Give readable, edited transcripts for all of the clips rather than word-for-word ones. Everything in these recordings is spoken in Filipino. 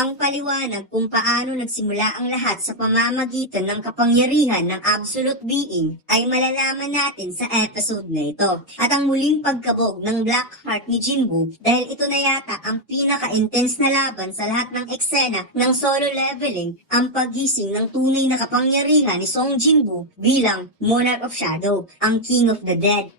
Ang paliwanag kung paano nagsimula ang lahat sa pamamagitan ng kapangyarihan ng absolute being ay malalaman natin sa episode na ito. At ang muling pagkabog ng Blackheart ni Jinwoo dahil ito na yata ang pinaka-intense na laban sa lahat ng eksena ng solo leveling, ang paggising ng tunay na kapangyarihan ni Song Jinwoo bilang Monarch of Shadow, ang King of the Dead.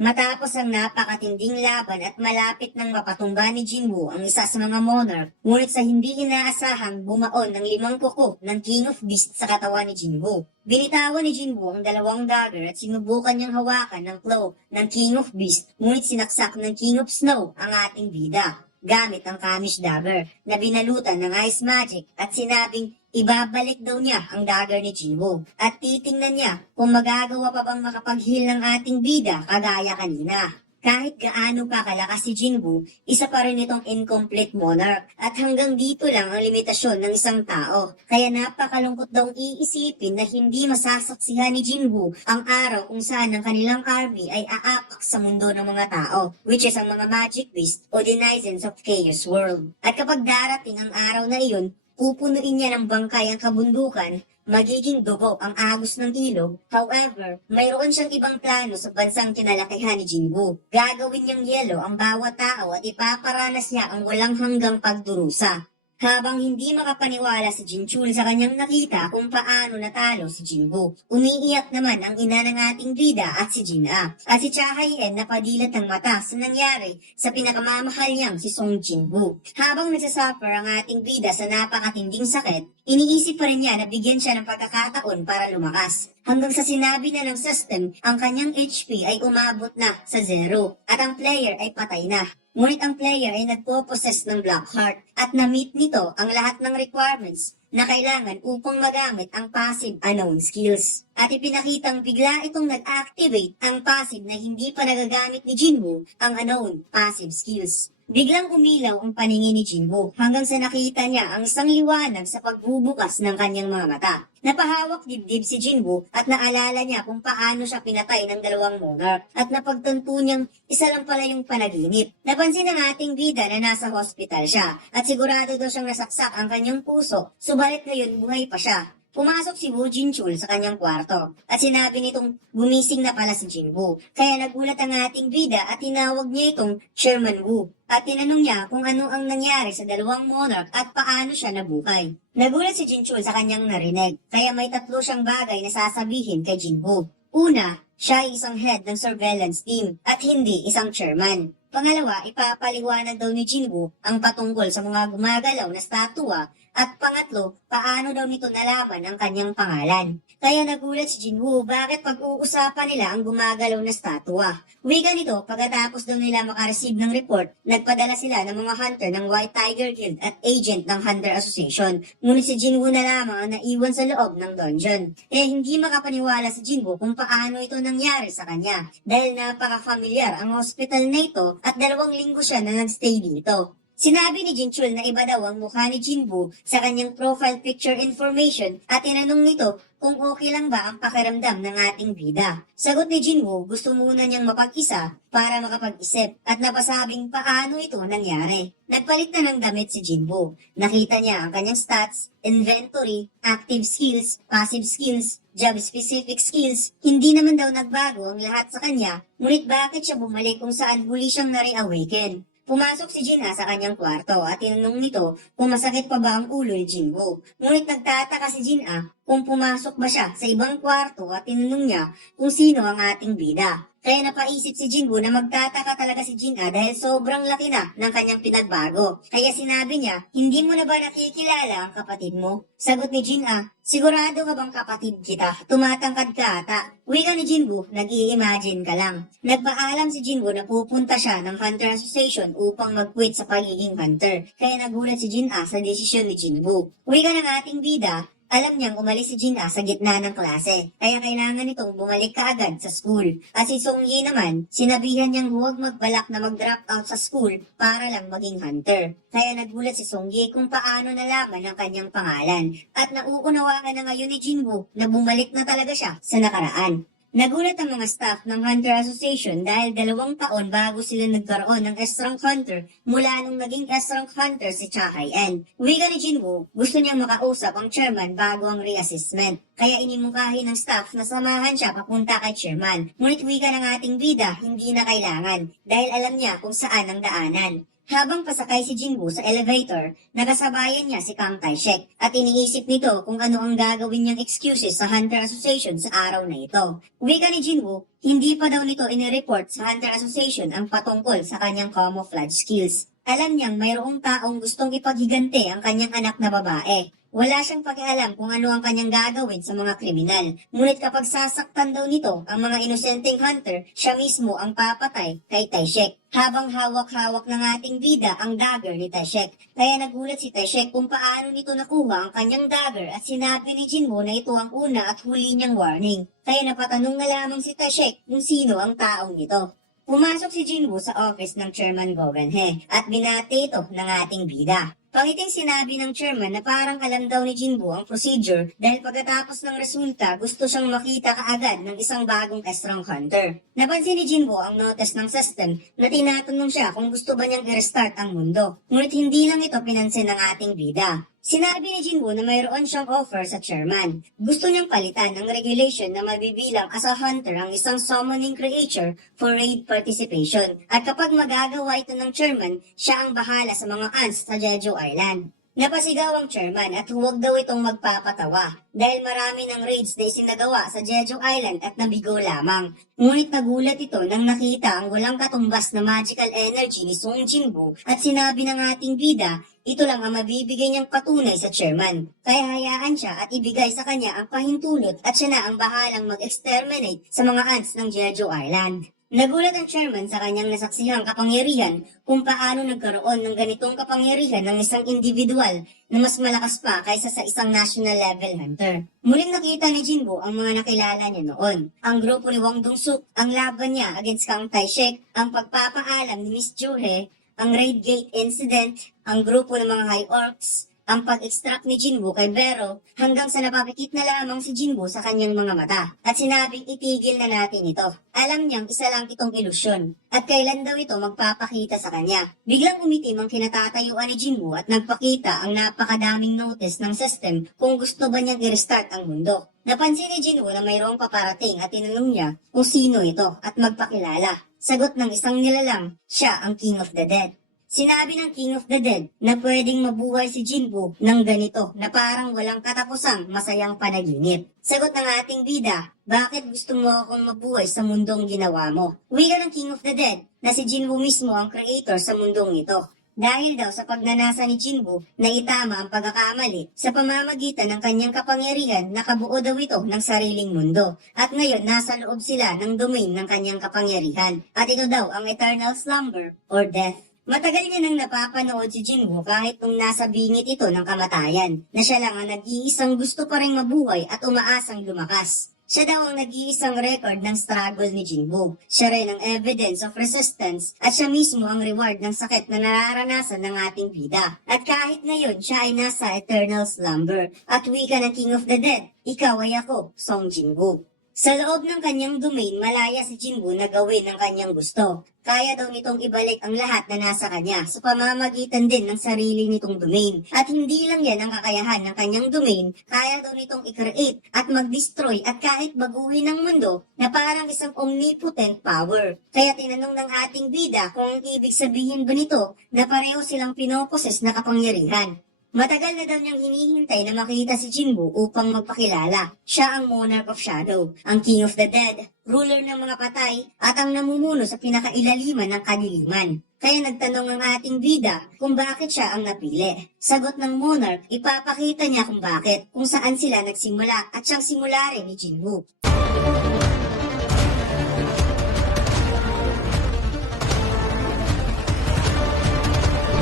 Matapos ang napakatinding laban at malapit nang mapatumba ni Jinwoo ang isa sa mga monarch, ngunit sa hindi inaasahang bumaon ng 5 kuko ng King of Beasts sa katawan ni Jinwoo. Binitawan ni Jinwoo ang 2 dagger at sinubukan niyang hawakan ng claw ng King of Beasts, ngunit sinaksak ng King of Snow ang ating bida gamit ang Kamish Dagger na binalutan ng Ice Magic at sinabing ibabalik daw niya ang dagger ni Jinwoo at titingnan niya kung magagawa pa bang makapag-heal ng ating bida kagaya kanina. Kahit gaano pa kalakas si Jinwoo, isa pa rin itong incomplete monarch at hanggang dito lang ang limitasyon ng isang tao. Kaya napakalungkot daw iisipin na hindi masasaksihan ni Jinwoo ang araw kung saan ang kanilang army ay aapak sa mundo ng mga tao, which is ang mga magic beast o denizens of Chaos World. At kapag darating ang araw na iyon, pupunuin niya ng bangkay ang kabundukan, magiging dugo ang agos ng ilog. However, mayroon siyang ibang plano sa bansang kinalakihan ni Jinwoo. Gagawin niyang yelo ang bawat tao at ipaparanas niya ang walang hanggang pagdurusa. Habang hindi makapaniwala si Jinchul sa kanyang nakita kung paano natalo si Jinwoo, umiiyak naman ang ina ng ating bida at si Jin-a. At si Cha Hae-en napadilat ng mata sa nangyari sa pinakamamahal niyang si Song Jinwoo. Habang nagsasuffer ang ating bida sa napakatinding sakit, iniisip pa rin niya na bigyan siya ng pagkakataon para lumakas. Hanggang sa sinabi na ng system, ang kanyang HP ay umabot na sa 0 at ang player ay patay na. Ngunit ang player ay nagpo-possess ng Blackheart at na-meet nito ang lahat ng requirements na kailangan upang magamit ang passive unknown skills. At ipinakitang bigla itong nag-activate ang passive na hindi pa nagagamit ni Jinwoo, ang unknown passive skills. Biglang umilaw ang paningin ni Jinwoo hanggang sa nakita niya ang isang liwanag sa pagbubukas ng kanyang mga mata. Napahawak dibdib si Jinwoo at naalala niya kung paano siya pinatay ng 2 monarch at napagtanto niyang isa lang pala yung panaginip. Napansin ng ating bida na nasa hospital siya at sigurado daw siyang nasaksak ang kanyang puso, subalit ngayon buhay pa siya. Pumasok si Woo Jinchul sa kanyang kwarto at sinabi nitong gumising na pala si Jinwoo. Kaya nagulat ang ating bida at tinawag niya itong Chairman Woo at tinanong niya kung ano ang nangyari sa 2 monarch at paano siya nabuhay. Nagulat si Jinchul sa kanyang narinig kaya may 3 siyang bagay na sasabihin kay Jinwoo. Una, siya ay isang head ng surveillance team at hindi isang chairman. Pangalawa, ipapaliwanag daw ni Jinwoo ang patungkol sa mga gumagalaw na statua at pangatlo, paano daw nito nalaman ang kanyang pangalan. Kaya nagulat si Jinwoo bakit pag-uusapan nila ang gumagalaw na statua. Wika nito, pagkatapos daw nila makareceive ng report, nagpadala sila ng mga hunter ng White Tiger Guild at agent ng Hunter Association. Ngunit si Jinwoo na lamang ang naiwan sa loob ng dungeon. Hindi makapaniwala si Jinwoo kung paano ito nangyari sa kanya dahil napaka-familiar ang hospital na ito at 2 linggo siya na nagstay dito. Sinabi ni Jinchul na iba daw ang mukha ni Jinwoo sa kanyang profile picture information at tinanong nito kung okay lang ba ang pakiramdam ng ating bida. Sagot ni Jinwoo, gusto muna niyang mapag-isa para makapag-isip at napasabing paano ito nangyari. Nagpalit na ng damit si Jinwoo. Nakita niya ang kanyang stats, inventory, active skills, passive skills, job-specific skills. Hindi naman daw nagbago ang lahat sa kanya, ngunit bakit siya bumalik kung saan huli siyang na-reawaken? Pumasok si Jin-a sa kanyang kwarto at tinanong nito kung masakit pa ba ang ulo ni Jinwoo. Ngunit nagtataka si Jin-a kung pumasok ba siya sa ibang kwarto at tinanong niya kung sino ang ating bida. Kaya napaisip si Jinwoo na magtataka talaga si Jin-a dahil sobrang laki na ng kanyang pinagbago. Kaya sinabi niya, hindi mo na ba nakikilala ang kapatid mo? Sagot ni Jin-a, sigurado ka bang kapatid kita? Tumatangkad ka ata. Wika ni Jinwoo, nag-i-imagine ka lang. Nagpaalam si Jinwoo na pupunta siya ng Hunter Association upang mag-quit sa pagiging hunter. Kaya nagulat si Jin-a sa desisyon ni Jinwoo. Wika ng ating bida, alam niyang umalis si Jin-a sa gitna ng klase, kaya kailangan nitong bumalik kaagad sa school. At si Song-yi naman, sinabihan niyang huwag magbalak na mag-drop out sa school para lang maging hunter. Kaya nagulat si Song-yi kung paano nalaman ang kanyang pangalan. At nauunawaan na ngayon ni Jinwoo na bumalik na talaga siya sa nakaraan. Nagulat ang mga staff ng Hunter Association dahil 2 taon bago sila nagkaroon ng S-Rank Hunter mula nung naging S-Rank Hunter si Cha Hai-en. Wika ni Jinwoo, gusto niyang makausap ang chairman bago ang reassessment. Kaya inimungkahi ng staff na samahan siya papunta kay chairman. Ngunit wika ng ating bida, hindi na kailangan dahil alam niya kung saan ang daanan. Habang pasakay si Jinwoo sa elevator, nakasabayan niya si Kang Tae-shek at iniisip nito kung ano ang gagawin niyang excuses sa Hunter Association sa araw na ito. Wika ni Jinwoo, hindi pa daw nito inireport sa Hunter Association ang patungkol sa kanyang camouflage skills. Alam niyang mayroong taong gustong ipaghigante ang kanyang anak na babae. Wala siyang pakialam kung ano ang kanyang gagawin sa mga kriminal. Ngunit kapag sasaktan daw nito ang mga inosenteng hunter, siya mismo ang papatay kay Tae-shek. Habang hawak-hawak ng ating bida ang dagger ni Tae-shek. Kaya nagulat si Tae-shek kung paano nito nakuha ang kanyang dagger at sinabi ni Jinwoo na ito ang una at huli niyang warning. Kaya napatanong na lamang si Tae-shek kung sino ang taong ito. Pumasok si Jinwoo sa office ng Chairman Go Eun-hye at binati ito ng ating bida. Pangiting sinabi ng chairman na parang alam daw ni Jinwoo ang procedure dahil pagkatapos ng resulta gusto siyang makita kaagad ng isang bagong S-Rank Hunter. Napansin ni Jinwoo ang notice ng system na tinatanong siya kung gusto ba niyang i-restart ang mundo. Ngunit hindi lang ito pinansin ng ating bida. Sinabi ni Jinwoo na mayroon siyang offer sa chairman. Gusto niyang palitan ang regulation na mabibilang as a hunter ang isang summoning creature for raid participation. At kapag magagawa ito ng chairman, siya ang bahala sa mga ants sa Jeju Island. Napasigaw ang chairman at huwag daw itong magpapatawa dahil marami ng raids na isinagawa sa Jeju Island at nabigo lamang. Ngunit nagulat ito nang nakita ang walang katumbas na magical energy ni Song Jinwoo at sinabi ng ating bida, ito lang ang mabibigay niyang patunay sa chairman. Kaya hayaan siya at ibigay sa kanya ang pahintulot at siya na ang bahalang mag-exterminate sa mga ants ng Jeju Island. Nagulat ang chairman sa kanyang nasaksihang kapangyarihan kung paano nagkaroon ng ganitong kapangyarihan ng isang individual na mas malakas pa kaysa sa isang national level hunter. Muling nakita ni Jinwoo ang mga nakilala niya noon. Ang grupo ni Wang Dong-suk, ang laban niya against Kang Tae-shek, ang pagpapaalam ni Miss Joo-hye, ang Raid Gate Incident, ang grupo ng mga High Orcs, ang pag-extract ni Jinwoo kay Bero hanggang sa napapikit na lamang si Jinwoo sa kanyang mga mata at sinabing itigil na natin ito. Alam niyang isa lang itong ilusyon at kailan daw ito magpapakita sa kanya. Biglang umitim ang kinatatayuan ni Jinwoo at nagpakita ang napakadaming notice ng system kung gusto ba niyang i-restart ang mundo. Napansin ni Jinwoo na mayroong paparating at tinanong niya kung sino ito at magpakilala. Sagot ng isang nilalang, siya ang King of the Dead. Sinabi ng King of the Dead na pwedeng mabuhay si Jinwoo ng ganito na parang walang katapusang masayang panaginip. Sagot ng ating bida, bakit gusto mo akong mabuhay sa mundong ginawa mo? Wika ng King of the Dead na si Jinwoo mismo ang creator sa mundong ito. Dahil daw sa pagnanasa ni Jinwoo na itama ang pagkakamali sa pamamagitan ng kanyang kapangyarihan, nakabuo daw ito ng sariling mundo. At ngayon nasa loob sila ng domain ng kanyang kapangyarihan. At ito daw ang eternal slumber or death. Matagal niya nang napapanood si Jinwoo kahit nung nasa bingit ito ng kamatayan, na siya lang ang nag-iisang gusto pa rin mabuhay at umaasang lumakas. Siya daw ang nag-iisang record ng struggle ni Jinwoo. Siya rin ang evidence of resistance at siya mismo ang reward ng sakit na nararanasan ng ating bida. At kahit ngayon siya ay nasa eternal slumber at wika ng King of the Dead, ikaw ay ako, Song Jinwoo. Sa loob ng kanyang domain, malaya si Jinwoo na gawin ang kanyang gusto. Kaya daw nitong ibalik ang lahat na nasa kanya sa pamamagitan din ng sarili nitong domain. At hindi lang yan ang kakayahan ng kanyang domain, kaya daw nitong i-create at mag-destroy at kahit baguhin ang mundo na parang isang omnipotent power. Kaya tinanong ng ating bida kung ang ibig sabihin ba nito na pareho silang pinoposes na kapangyarihan. Matagal na daw niyang hinihintay na makita si Jinwoo upang magpakilala. Siya ang Monarch of Shadow, ang King of the Dead, ruler ng mga patay, at ang namumuno sa pinakailaliman ng kadiliman. Kaya nagtanong ang ating bida kung bakit siya ang napili. Sagot ng Monarch, ipapakita niya kung bakit, kung saan sila nagsimula at siyang simula rin ni Jinwoo.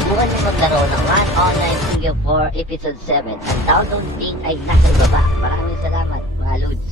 Subukan niyo maglaro ng One Online Studio 4 Episode 7. Ang download link ay nasa baba. Maraming salamat mga Lods.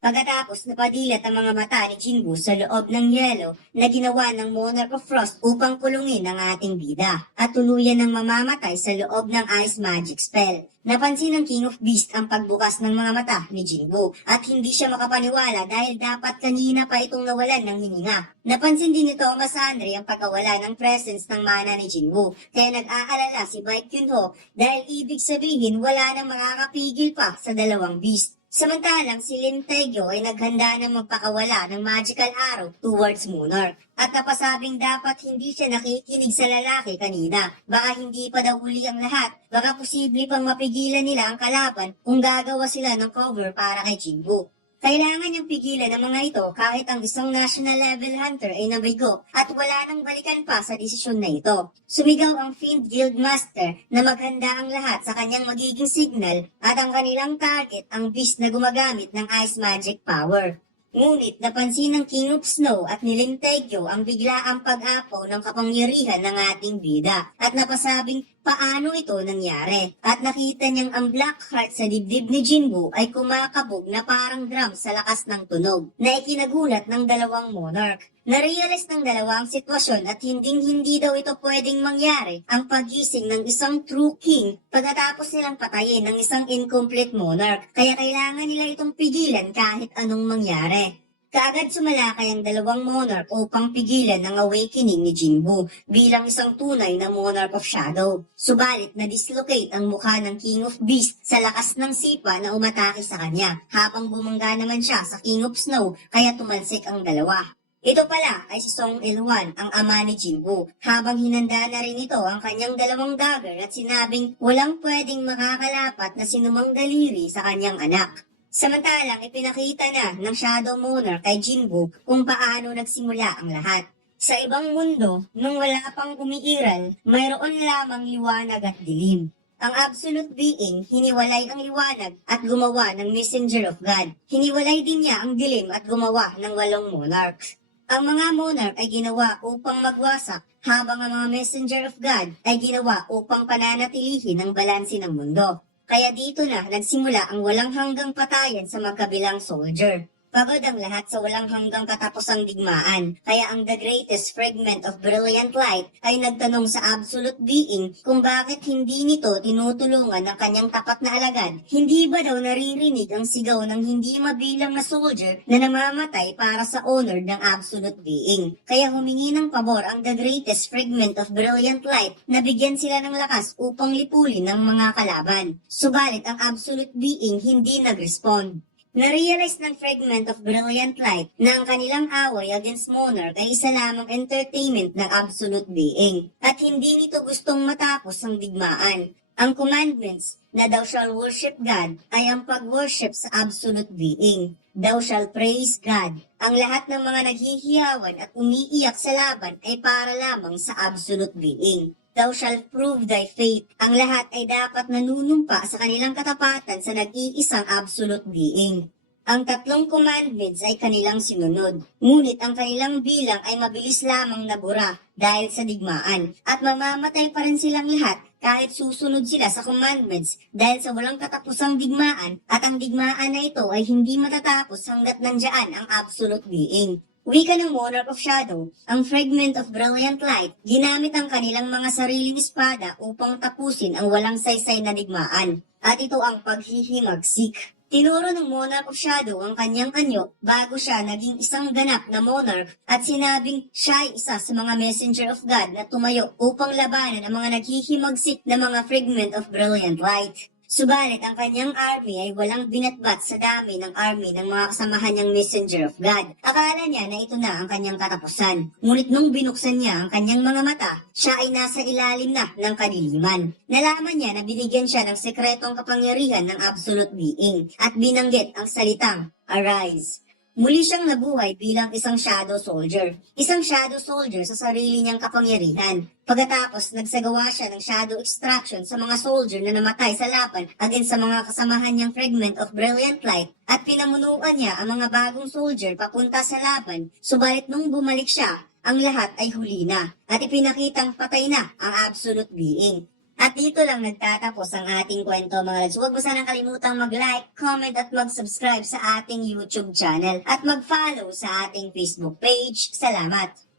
Pagkatapos napadilat ang mga mata ni Jinwoo sa loob ng yelo na ginawa ng Monarch of Frost upang kulungin ang ating bida at tuluyan ng mamamatay sa loob ng Ice Magic Spell. Napansin ng King of Beasts ang pagbukas ng mga mata ni Jinwoo at hindi siya makapaniwala dahil dapat kanina pa itong nawalan ng hininga. Napansin din ni Thomas Andre ang pagkawala ng presence ng mana ni Jinwoo kaya nag-aalala si Baek Kyunho dahil ibig sabihin wala nang makakapigil pa sa dalawang beast. Samantalang si Lim Taegyo ay naghanda na magpakawala ng magical arrow towards Monarch at napasabing dapat hindi siya nakikinig sa lalaki kanina. Baka hindi pa daw huli ang lahat, baka posible pang mapigilan nila ang kalaban kung gagawa sila ng cover para kay Jinwoo. Kailangan niyang pigilan ang mga ito kahit ang isang national level hunter ay nabigo at wala nang balikan pa sa desisyon na ito. Sumigaw ang Fiend Guildmaster na maghanda ang lahat sa kanyang magiging signal at ang kanilang target ang beast na gumagamit ng ice magic power. Ngunit napansin ng King of Snow at ni Lim Taegyo ang biglaang pag-apaw ng kapangyarihan ng ating bida at napasabing paano ito nangyari. At nakita niyang ang Black Heart sa dibdib ni Jinwoo ay kumakabog na parang drum sa lakas ng tunog na ikinagulat ng dalawang monarch. Narealize ng dalawa ang sitwasyon at hinding-hindi daw ito pwedeng mangyari ang pagising ng isang true king pagkatapos nilang patayin ng isang incomplete monarch kaya kailangan nila itong pigilan kahit anong mangyari. Kaagad sumalakay ang dalawang monarch upang pigilan ang awakening ni Jinwoo bilang isang tunay na monarch of shadow. Subalit na-dislocate ang mukha ng King of Beasts sa lakas ng sipa na umatake sa kanya habang bumangga naman siya sa King of Snow kaya tumalsik ang dalawa. Ito pala ay si Song Il-wan, ang ama ni Jinwoo, habang hinanda na rin ito ang kanyang dalawang dagger at sinabing walang pwedeng makakalapat na sinumang daliri sa kanyang anak. Samantalang ipinakita na ng Shadow Monarch kay Jinwoo kung paano nagsimula ang lahat. Sa ibang mundo, nung wala pang umiiral, mayroon lamang liwanag at dilim. Ang Absolute Being, hiniwalay ang liwanag at gumawa ng Messenger of God. Hiniwalay din niya ang dilim at gumawa ng 8 monarchs. Ang mga monarch ay ginawa upang magwasak, habang ang mga messenger of God ay ginawa upang pananatilihin ang balanse ng mundo. Kaya dito na nagsimula ang walang hanggang patayan sa magkabilang soldier. Pagod ang lahat sa walang hanggang katapusang digmaan, kaya ang The Greatest Fragment of Brilliant Light ay nagtanong sa Absolute Being kung bakit hindi nito tinutulungan ng kanyang tapat na alagad. Hindi ba daw naririnig ang sigaw ng hindi mabilang na soldier na namamatay para sa honor ng Absolute Being? Kaya humingi ng pabor ang The Greatest Fragment of Brilliant Light na bigyan sila ng lakas upang lipulin ng mga kalaban. Subalit ang Absolute Being hindi nag-respond. Narealize ng Fragment of Brilliant Light na ang kanilang away against Monarch ay isa lamang entertainment ng Absolute Being at hindi nito gustong matapos ang digmaan. Ang commandments na thou shall worship God ay ang pag-worship sa Absolute Being. Thou shall praise God. Ang lahat ng mga naghihiyawan at umiiyak sa laban ay para lamang sa Absolute Being. Thou shalt prove thy faith. Ang lahat ay dapat nanunumpa sa kanilang katapatan sa nag-iisang Absolute Being. Ang 3 commandments ay kanilang sinunod, ngunit ang kanilang bilang ay mabilis lamang nabura dahil sa digmaan at mamamatay pa rin silang lahat kahit susunod sila sa commandments dahil sa walang katapusang digmaan at ang digmaan na ito ay hindi matatapos hanggat nandiyan ang Absolute Being. Wika ng Monarch of Shadow, ang Fragment of Brilliant Light, ginamit ang kanilang mga sariling espada upang tapusin ang walang saysay na digmaan, at ito ang paghihimagsik. Tinuro ng Monarch of Shadow ang kanyang anyo bago siya naging isang ganap na monarch at sinabing siya ay isa sa mga messenger of God na tumayo upang labanan ang mga naghihimagsik na mga Fragment of Brilliant Light. Subalit ang kanyang army ay walang binatbat sa dami ng army ng mga kasamahan niyang messenger of God. Akala niya na ito na ang kanyang katapusan. Ngunit nung binuksan niya ang kanyang mga mata, siya ay nasa ilalim na ng kadiliman. Nalaman niya na binigyan siya ng sekretong kapangyarihan ng Absolute Being at binanggit ang salitang, Arise. Muli siyang nabuhay bilang isang shadow soldier. Isang shadow soldier sa sarili niyang kapangyarihan. Pagkatapos, nagsagawa siya ng shadow extraction sa mga soldier na namatay sa laban against sa mga kasamahan niyang Fragment of Brilliant Light at pinamunuan niya ang mga bagong soldier papunta sa laban. Subalit nung bumalik siya, ang lahat ay huli na at ipinakitang patay na ang Absolute Being. At dito lang nagtatapos ang ating kwento mga lads. Huwag mo sanang kalimutang mag-like, comment at mag-subscribe sa ating YouTube channel at mag-follow sa ating Facebook page. Salamat!